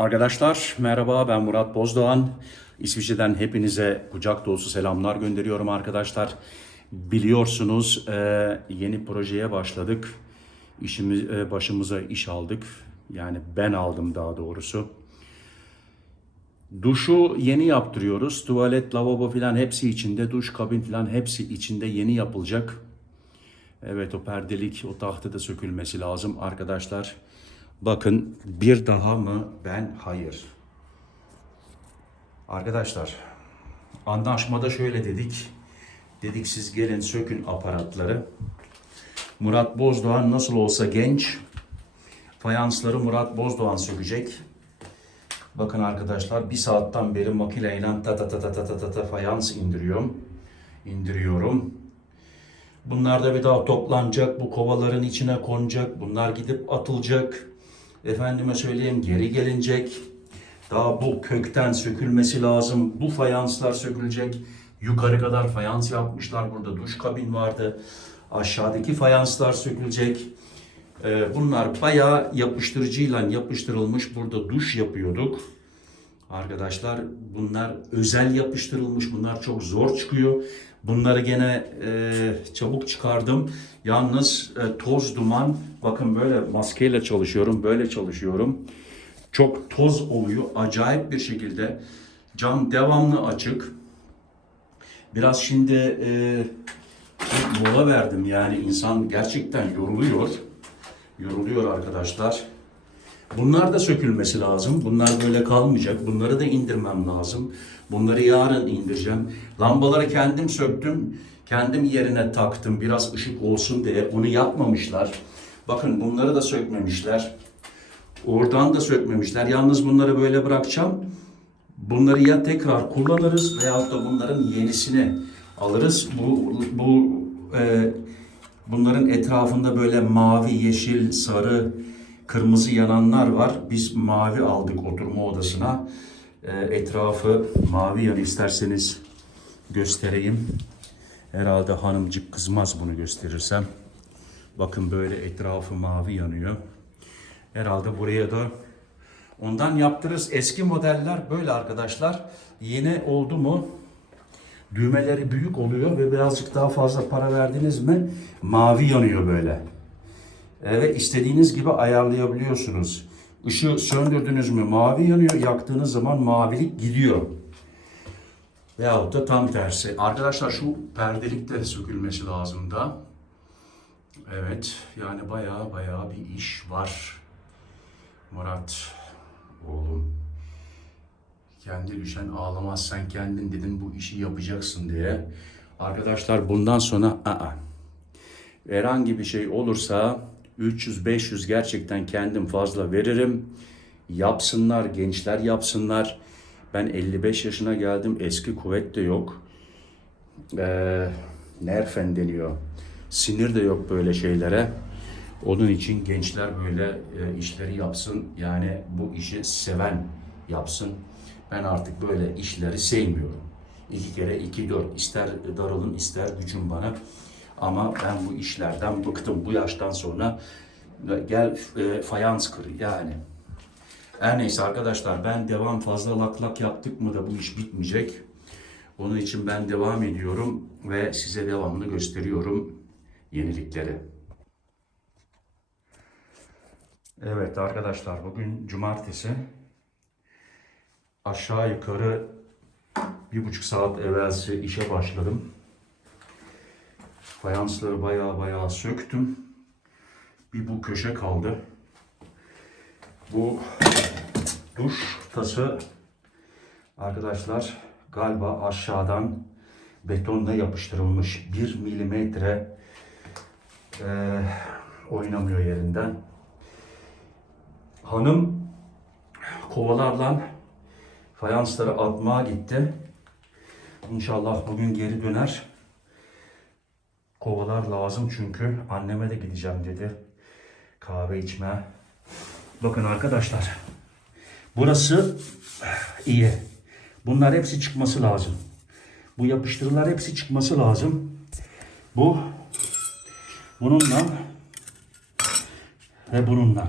Arkadaşlar merhaba ben Murat Bozdoğan. İsviçre'den hepinize kucak dolusu selamlar gönderiyorum arkadaşlar. Biliyorsunuz e, yeni projeye başladık. İşimiz e, başımıza iş aldık. Yani ben aldım daha doğrusu. Duşu yeni yaptırıyoruz. Tuvalet, lavabo falan hepsi içinde. Duş, kabin falan hepsi içinde yeni yapılacak. Evet o perdelik, o tahta da sökülmesi lazım arkadaşlar. Bakın bir daha mı ben? Hayır. Arkadaşlar anlaşmada şöyle dedik. Dedik siz gelin sökün aparatları. Murat Bozdoğan nasıl olsa genç. Fayansları Murat Bozdoğan sökecek. Bakın arkadaşlar bir saatten beri makineyle ta ta ta ta ta ta ta, ta fayans indiriyorum. İndiriyorum. Bunlar da bir daha toplanacak. Bu kovaların içine konacak. Bunlar gidip atılacak. Efendime söyleyeyim geri gelinecek. Daha bu kökten sökülmesi lazım. Bu fayanslar sökülecek. Yukarı kadar fayans yapmışlar. Burada duş kabin vardı. Aşağıdaki fayanslar sökülecek. Ee, bunlar bayağı yapıştırıcıyla yapıştırılmış. Burada duş yapıyorduk. Arkadaşlar bunlar özel yapıştırılmış. Bunlar çok zor çıkıyor. Bunları gene e, çabuk çıkardım. Yalnız e, toz duman bakın böyle maskeyle çalışıyorum. Böyle çalışıyorum. Çok toz oluyor. Acayip bir şekilde. Cam devamlı açık. Biraz şimdi e, mola verdim. Yani insan gerçekten yoruluyor. Yoruluyor arkadaşlar. Bunlar da sökülmesi lazım. Bunlar böyle kalmayacak. Bunları da indirmem lazım. Bunları yarın indireceğim. Lambaları kendim söktüm. Kendim yerine taktım. Biraz ışık olsun diye. Onu yapmamışlar. Bakın bunları da sökmemişler. Oradan da sökmemişler. Yalnız bunları böyle bırakacağım. Bunları ya tekrar kullanırız veyahut da bunların yenisini alırız. Bu bu e, bunların etrafında böyle mavi, yeşil, sarı, kırmızı yananlar var. Biz mavi aldık oturma odasına. E, etrafı mavi yanı isterseniz göstereyim. Herhalde hanımcık kızmaz bunu gösterirsem. Bakın böyle etrafı mavi yanıyor. Herhalde buraya da ondan yaptırırız. Eski modeller böyle arkadaşlar. Yeni oldu mu düğmeleri büyük oluyor ve birazcık daha fazla para verdiniz mi mavi yanıyor böyle. Evet istediğiniz gibi ayarlayabiliyorsunuz. Işığı söndürdünüz mü mavi yanıyor, yaktığınız zaman mavilik gidiyor. Veyahut da tam tersi. Arkadaşlar şu perdelik de sökülmesi lazım da. Evet yani baya baya bir iş var. Murat oğlum kendi düşen ağlamaz sen kendin dedin bu işi yapacaksın diye. Arkadaşlar bundan sonra aa, herhangi bir şey olursa 300-500 gerçekten kendim fazla veririm. Yapsınlar, gençler yapsınlar. Ben 55 yaşına geldim. Eski kuvvet de yok. Ee, nerfen deniyor. Sinir de yok böyle şeylere. Onun için gençler böyle e, işleri yapsın. Yani bu işi seven yapsın. Ben artık böyle işleri sevmiyorum. İki kere iki dört ister daralın ister gücüm bana. Ama ben bu işlerden bıktım bu yaştan sonra. Gel e, fayans kır yani. Her neyse arkadaşlar ben devam fazla lak lak yaptık mı da bu iş bitmeyecek. Onun için ben devam ediyorum ve size devamını gösteriyorum yenilikleri. Evet arkadaşlar bugün cumartesi. Aşağı yukarı bir buçuk saat evvelsi işe başladım. Fayansları baya baya söktüm. Bir bu köşe kaldı. Bu duş tası arkadaşlar galiba aşağıdan betonla yapıştırılmış. Bir milimetre eee, oynamıyor yerinden. Hanım kovalarla fayansları atmaya gitti. İnşallah bugün geri döner. Kovalar lazım çünkü anneme de gideceğim dedi. Kahve içmeye. Bakın arkadaşlar. Burası iyi. Bunlar hepsi çıkması lazım. Bu yapıştırılar hepsi çıkması lazım. Bu bununla ve bununla.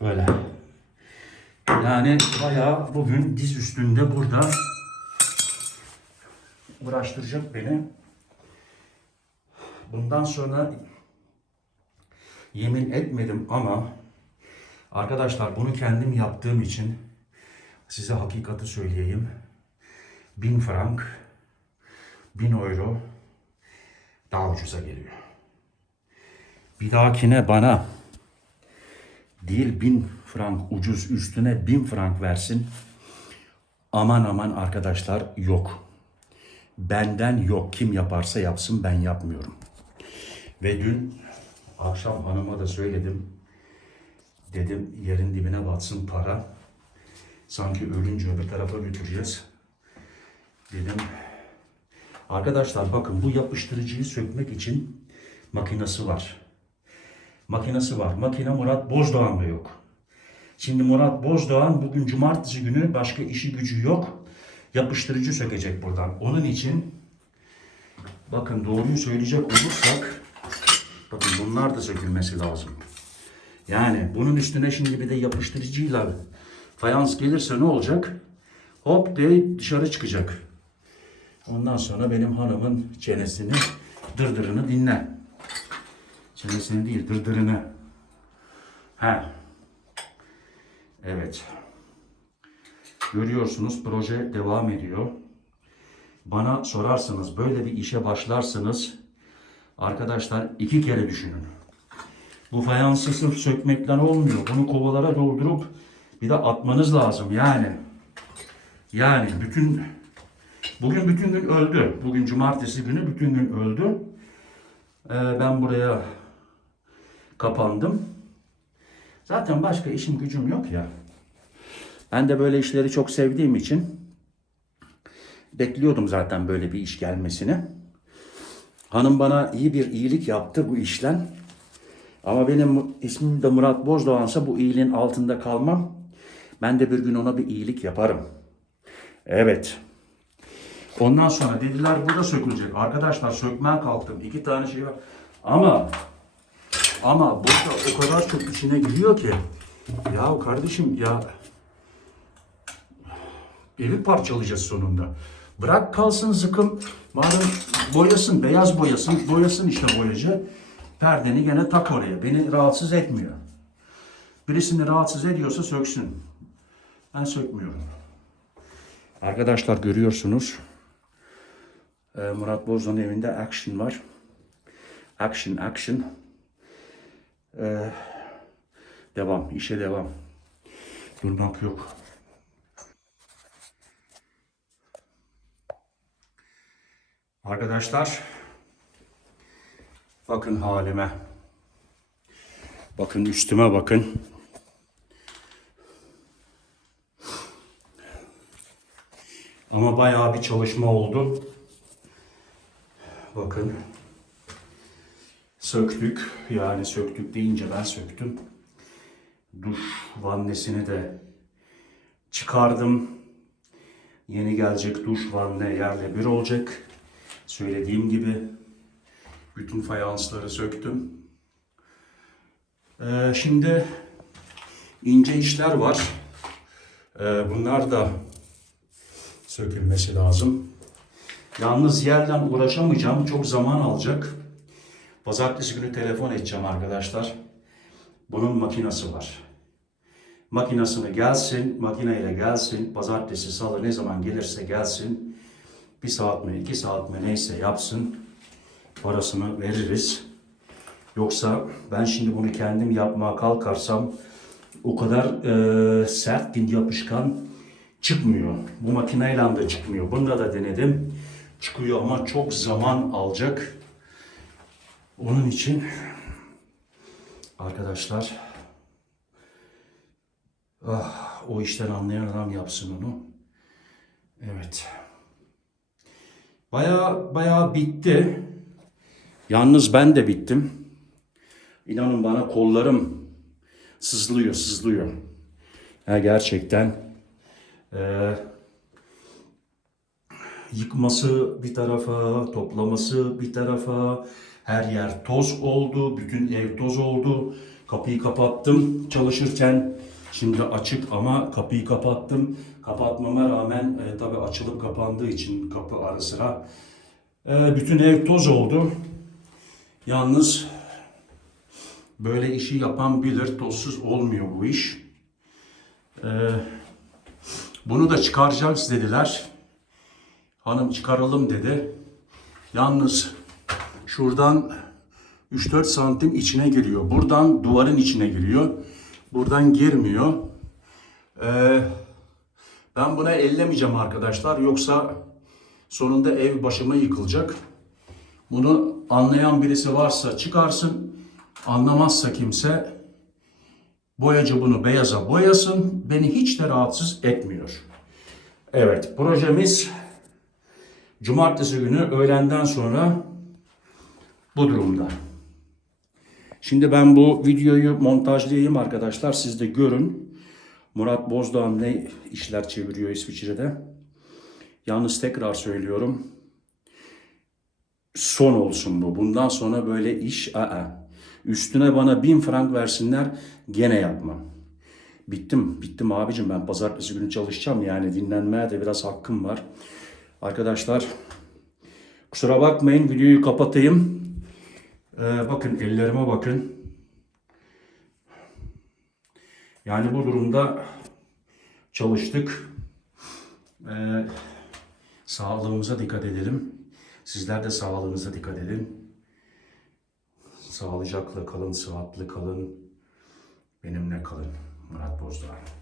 Böyle. Yani bayağı bugün diz üstünde burada uğraştıracak beni. Bundan sonra yemin etmedim ama arkadaşlar bunu kendim yaptığım için size hakikati söyleyeyim. 1000 frank, 1000 euro daha ucuza geliyor. Bir dahakine bana değil 1000 frank ucuz üstüne 1000 frank versin. Aman aman arkadaşlar yok. Benden yok. Kim yaparsa yapsın ben yapmıyorum. Ve dün akşam hanıma da söyledim. Dedim yerin dibine batsın para. Sanki ölünce öbür tarafa götüreceğiz. Dedim arkadaşlar bakın bu yapıştırıcıyı sökmek için makinesi var. Makinesi var. Makine Murat Bozdoğan'da yok. Şimdi Murat Bozdoğan bugün cumartesi günü başka işi gücü yok. Yapıştırıcı sökecek buradan. Onun için bakın doğruyu söyleyecek olursak bakın bunlar da sökülmesi lazım. Yani bunun üstüne şimdi bir de yapıştırıcıyla fayans gelirse ne olacak? Hop diye dışarı çıkacak. Ondan sonra benim hanımın çenesini, dırdırını dinle. Çenesini değil, dırdırını. Ha. Evet. Görüyorsunuz proje devam ediyor. Bana sorarsanız böyle bir işe başlarsanız arkadaşlar iki kere düşünün. Bu fayansı sırf sökmekten olmuyor. Bunu kovalara doldurup bir de atmanız lazım yani. Yani bütün bugün bütün gün öldü. Bugün cumartesi günü bütün gün öldü. Ee, ben buraya kapandım. Zaten başka işim gücüm yok ya. Ben de böyle işleri çok sevdiğim için bekliyordum zaten böyle bir iş gelmesini. Hanım bana iyi bir iyilik yaptı bu işten. Ama benim ismim de Murat Bozdoğan'sa bu iyiliğin altında kalmam. Ben de bir gün ona bir iyilik yaparım. Evet. Ondan sonra dediler burada sökülecek. Arkadaşlar sökmeye kalktım. İki tane şey var. Ama ama burada o kadar çok içine giriyor ki. Ya kardeşim ya evi parçalayacağız sonunda. Bırak kalsın zıkım. Madem boyasın, beyaz boyasın, boyasın işte boyacı. Perdeni gene tak oraya. Beni rahatsız etmiyor. Birisini rahatsız ediyorsa söksün. Ben sökmüyorum. Arkadaşlar görüyorsunuz. Ee, Murat Bozdoğan'ın evinde action var. Action, action. Ee, devam, işe devam. Durmak yok. Arkadaşlar, bakın halime. Bakın üstüme bakın. Ama bayağı bir çalışma oldu. Bakın. Söktük. Yani söktük deyince ben söktüm. Duş vannesini de çıkardım. Yeni gelecek duş vanne yerle bir olacak. Söylediğim gibi bütün fayansları söktüm. Ee, şimdi ince işler var. Ee, bunlar da sökülmesi lazım. Yalnız yerden uğraşamayacağım. Çok zaman alacak. Pazartesi günü telefon edeceğim arkadaşlar. Bunun makinası var. Makinasını gelsin, makineyle gelsin. Pazartesi, salı ne zaman gelirse gelsin. Bir saat mi, iki saat mi neyse yapsın. Parasını veririz. Yoksa ben şimdi bunu kendim yapmaya kalkarsam o kadar e, sert bir yapışkan çıkmıyor. Bu makineyle de çıkmıyor. Bunda da denedim. Çıkıyor ama çok zaman alacak. Onun için arkadaşlar ah, o işten anlayan adam yapsın onu. Evet. Baya baya bitti. Yalnız ben de bittim. İnanın bana kollarım sızlıyor, sızlıyor. Ya gerçekten eee, yıkması bir tarafa, toplaması bir tarafa, her yer toz oldu, bütün ev toz oldu. Kapıyı kapattım çalışırken. Şimdi açık ama kapıyı kapattım. Kapatmama rağmen e, tabii açılıp kapandığı için kapı ara sıra. E, bütün ev toz oldu. Yalnız böyle işi yapan bilir. Tozsuz olmuyor bu iş. E, bunu da çıkaracağız dediler. Hanım çıkaralım dedi. Yalnız şuradan 3-4 santim içine giriyor. Buradan duvarın içine giriyor. Buradan girmiyor. Ee, ben buna ellemeyeceğim arkadaşlar. Yoksa sonunda ev başıma yıkılacak. Bunu anlayan birisi varsa çıkarsın. Anlamazsa kimse boyacı bunu beyaza boyasın. Beni hiç de rahatsız etmiyor. Evet projemiz cumartesi günü öğlenden sonra bu durumda. Şimdi ben bu videoyu montajlayayım arkadaşlar. Siz de görün. Murat Bozdağ ne işler çeviriyor İsviçre'de. Yalnız tekrar söylüyorum. Son olsun bu. Bundan sonra böyle iş aa. Üstüne bana bin frank versinler gene yapmam. Bittim, bittim abicim ben pazartesi günü çalışacağım yani dinlenmeye de biraz hakkım var. Arkadaşlar kusura bakmayın videoyu kapatayım. Ee, bakın ellerime bakın. Yani bu durumda çalıştık. Ee, sağlığımıza dikkat edelim. Sizler de sağlığınıza dikkat edin. Sağlıcakla kalın, sıhhatli kalın. Benimle kalın. Murat Bozdağ.